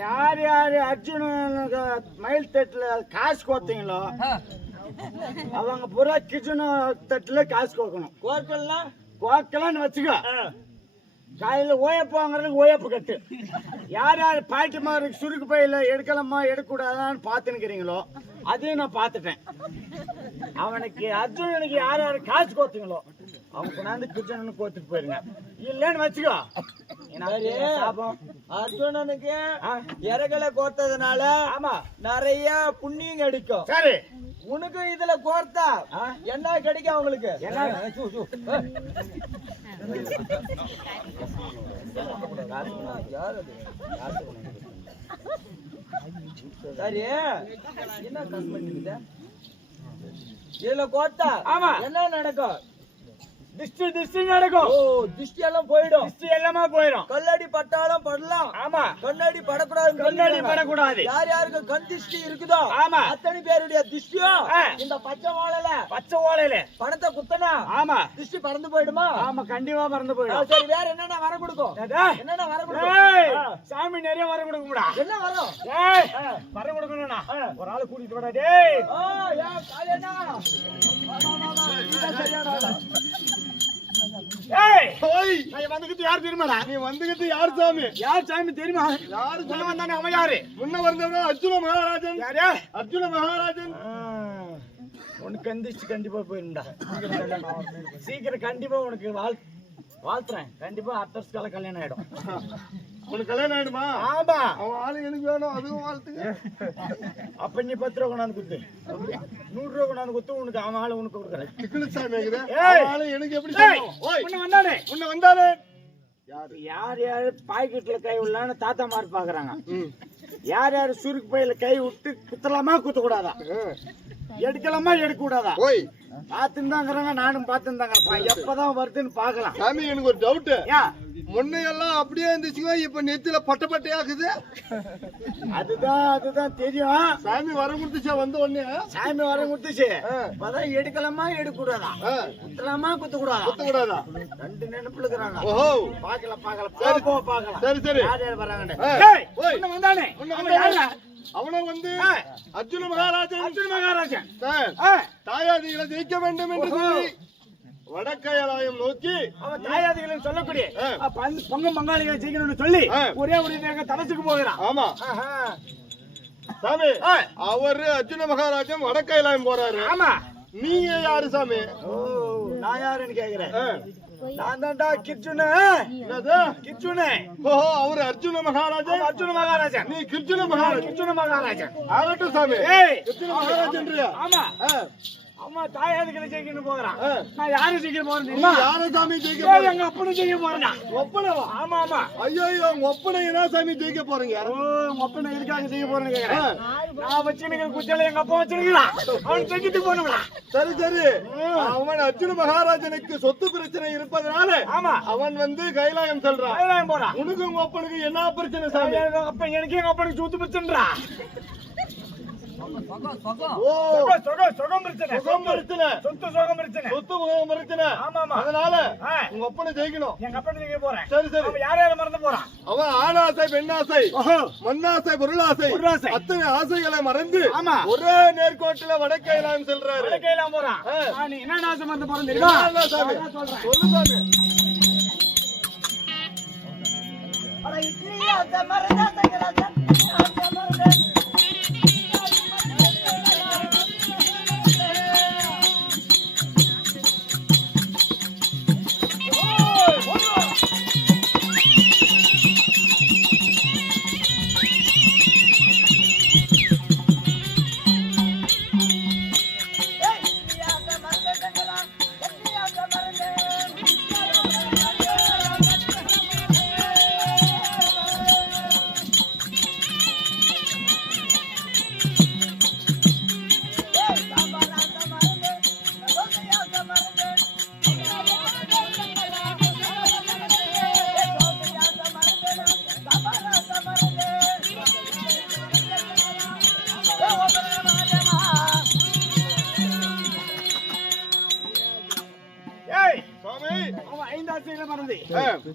யார் யார் அர்ஜுனனுக்கு மயில் தட்டுல காசு கோத்தீங்களோ அவங்க பூரா கிச்சனு தட்டுல காசு கோக்கணும். கோக்கலான்னு வச்சுக்கோ. காலையில ஓயப்பு வாங்குறதுக்கு ஓயப்பு கட்டு. யார் யார் பாய்ட்டு மாதிரி சுருக்கு பையில எடுக்கலாமா எடுக்கக்கூடாதான்னு பார்த்துன்னுக்கிறீங்களோ அதையும் நான் பார்த்துட்டேன். அவனுக்கு அர்ஜுனனுக்கு யார் யார் காசு கோத்தீங்களோ அவங்க கொண்டாந்து கிச்சனு கோத்துட்டு போயிருங்க. இல்லன்னு வச்சுக்கோ அர்ஜுனனுக்கு இறகலை கோர்த்ததுனால ஆமா நிறைய புண்ணியம் கிடைக்கும். சரி, உனக்கு இதுல கோர்த்தா என்ன கிடைக்கும் அவங்களுக்கு? சரி, என்ன கஷ்டம் இதுல கோர்த்தா ஆமா என்ன நடக்கும்? திஷ்டி நடக்கும். ஓ, திஷ்டி எல்லாம் போயிடும். திஷ்டி எல்லாமே போயிடும். கல்லடி பட்டாலும் படலாம். ஆமா, கண்ணாடி படக்கூடாது. கண்ணாடி படக்கூடாது. யார் யாருக்கு கண் திஷ்டி இருக்குதோ ஆமா அத்தனை பேருடைய திஷ்டியும் இந்த பச்சை ஓலையில பணத்தை குத்தனா ஆமா திஷ்டி பறந்து போயிடுமா? ஆமா, கண்டிப்பா பறந்து போயிடும். சரி, வேற என்னென்ன வர கொடுக்கும்? என்னென்ன வர கொடுக்கும்? சாமி நிறைய வர கொடுக்கும்டா. என்ன வரும்? வர கொடுக்கணும்னா ஒரு ஆளு கூட்டிட்டு வாடா. டேய் யார் தெரியுமாடா? நீ வந்துகிட்டு யார் சாமி? யார் சாமி தெரியுமா? யாரு சொல்ல வந்தானே அவன் யாரு? முன்ன வந்தவங்க அர்ஜுன மகாராஜன். யாரு? அர்ஜுன மகாராஜன். உனக்கு கந்திச்சு கண்டிப்பா போயிருந்தா சீக்கிரம் கண்டிப்பா உனக்கு வாழ்த்துறேன். கண்டிப்பா அடுத்த வருஷத்துல கல்யாணம் ஆயிடும். உனக்கு கல்யாணம் ஆயிடுமா? ஆமா, அவன் ஆளு எனக்கு வேணும், அதுவும் வாழ்த்துங்க. அப்ப நீ 10 ரூபா கொண்டாந்து குத்து, 100 ரூபா கொண்டாந்து குத்து, உனக்கு அவன் ஆளு உனக்கு கொடுக்குறேன். சாமி ஆளு எனக்கு எப்படி முன்ன வந்தானே யார் யாரு பாக்கெட்ல கை உள்ளான்னு தாத்தா மாதிரி பாக்குறாங்க. யார் யாரு சுருக்கு பையில கை விட்டு குத்தலாமா குத்த கூடாதா, எடுக்கலாமா எடுக்க கூடாதா பாத்துந்தாங்கிறாங்க. நானும் பாத்துந்தாங்க, எப்பதான் வருதுன்னு பாக்கலாம். சாமி எனக்கு ஒரு டவுட். முன்னையெல்லாம் அப்படியே இருந்துச்சுங்க, இப்ப நெத்தில பட்டையாக்குது. அதுதான் தெரியும். சாமி வர கொடுத்துச்சா? வந்த உடனே சாமி வர கொடுத்துச்சு. அப்பதான் எடுக்கலாமா எடுக்க கூடாதா, குத்தலாமா குத்த கூடாதா ரெண்டு நினைப்புல இருக்கிறாங்க. ஓஹோ, பாக்கலாம். சரி யார் யார் வராங்கன்னு வந்தானே. அவனை வந்து அர்ஜுன மகாராஜன் தாயாதிகளை ஜெயிக்க வேண்டும் என்று சொல்லி வடக்கையலாயம் நோக்கி அவன் தாயாதிகளை சொல்லக்கூடிய பொங்க பங்காளிகளை ஜெயிக்கணும்னு சொல்லி ஒரே தனசுக்கு போகிறான். ஆமா சாமி, அவரு அர்ஜுன மகாராஜன் வடக்கையலாயம் போறாரு. ஆமா, நீங்க யாரு சாமி? ஓ, நான் யாருன்னு கேக்குறேன். நான் தான்டா கிர்ஜுனு. ஓஹோ, அவரு அர்ஜுன மகாராஜன். நீ கிர்ஜுன மகாராஜன். ஆகட்டும் சாமி, கிர்ஜுன மகாராஜன்றியா? ஆமா ஆமா, தாயாதிகளை ஜெயிக்கணும் போகிறான். நான் யாரும் ஜெயிக்க போறேன்? யாரும் சாமி ஜெயிக்க போறேன்? எங்க அப்பனும் ஜெயிக்க போறேன். ஒப்பனவா? ஆமா ஆமா. ஐயோ, உங்க ஒப்பனை என்ன சாமி ஜெயிக்க போறீங்க? ஓ, உங்க ஒப்பனை எதுக்காக ஜெயிக்க போறேன்னு கேக்குறேன். நான் வச்சுருக்கிற குச்சல எங்க அப்பா வச்சிருக்கிறான், அவன் ஜெயிக்கிட்டு போனவனா? சரி, அவன் அர்ஜுன மகாராஜனுக்கு சொத்து பிரச்சனை இருப்பதனால ஆமா அவன் வந்து கைலாயம் செல்றான். கைலாயம் போறான். உனக்கு உங்க ஒப்பனுக்கு என்ன பிரச்சனை சாமி? அப்ப எனக்கு எங்க அப்பனுக்கு சொத்து பிரச்சனைடா. அதனால உங்க அப்பனை ஜெயிக்கணும். எங்க அப்பனை ஜெயிக்க போறேன். சரி, யார் யாரை மறந்து போறான்? அவன் ஆணாசை, பெண்ணாசை, மண்ணாசை, பொருளாசை, அத்தனை ஆசைகளை மறந்து ஒரே நேர்கோட்டில வடக்கையெல்லாம் செல்றாரு. வடக்கையெல்லாம் போறான். நீ என்ன ஆசை மறந்து போறேன் தெரியுமா? சொல்லு சாமி.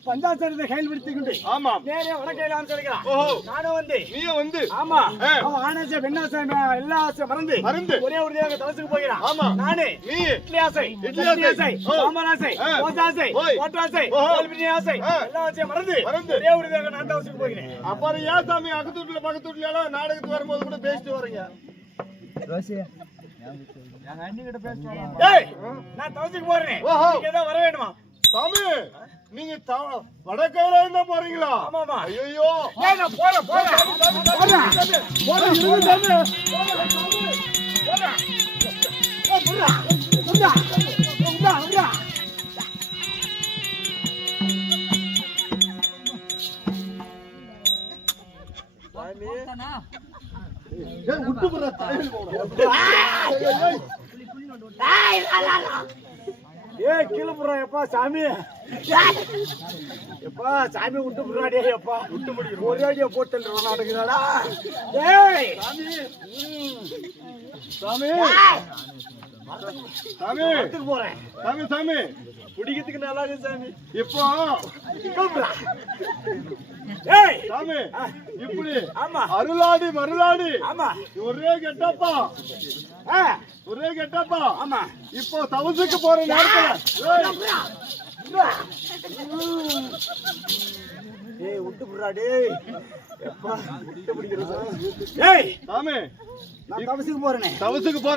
பஞ்சாசரத்தை கையில் பிடித்துக்கொண்டு நேரே வடக்கையிலாம் சொல்கிறான். நானும் வந்து நீயும் வந்து ஆமா ஆனாசை பெண்ணாசை எல்லா ஆசை மறந்து ஒரே ஒரு தலசுக்கு போகிறான். ஆமா நானே நீ இட்லி ஆசை சாம்பார் ஆசை ஓசாசை ஓட்டாசை ஆசை எல்லா ஆசையும் மறந்து ஒரே ஒரு நான் தலசுக்கு போகிறேன். அப்புறம் ஏன் சாமி அகத்தூட்டுல பக்கத்தூட்டுல நாடகத்துக்கு வரும்போது கூட பேசிட்டு வரீங்க? டேய், நான் தவசுக்கு போறேன். ஓஹோ. நீங்க ஏதோ வர வேணுமா? சாமி நீங்க வடக்கையில போறீங்களா? ஆமாமா. ஐயோ ஏய், நான் போறேன். விட்டு போற ஏய், கீழே போடுறா எப்பா சாமி. எப்பா சாமி விட்டு போடுறாடே எப்பா. விட்டு முடியும். ஒரே அடியா போட்டு நடக்குதாடா. ஏய் சாமி சாமி இடத்துக்கு போறேன். சாமி சாமி குடிக்கிறதுக்கு நல்லா இருக்கு சாமி. இப்போ கூப்பிடுறா. ஏய் சாமி இப்படி ஆமா. அருளாடி மருளாடி ஆமா. ஒரே கெட்டப்பா ஆ, ஒரே கெட்டப்பா ஆமா. இப்போ தவசுக்கு போற நேரத்துல ஏய் விட்டு போடுறா டேய். எப்பா விட்டு பிடிக்கிற சாமி. ஏய், சாமி நான் தவசுக்கு போறேனே. தவசுக்கு போற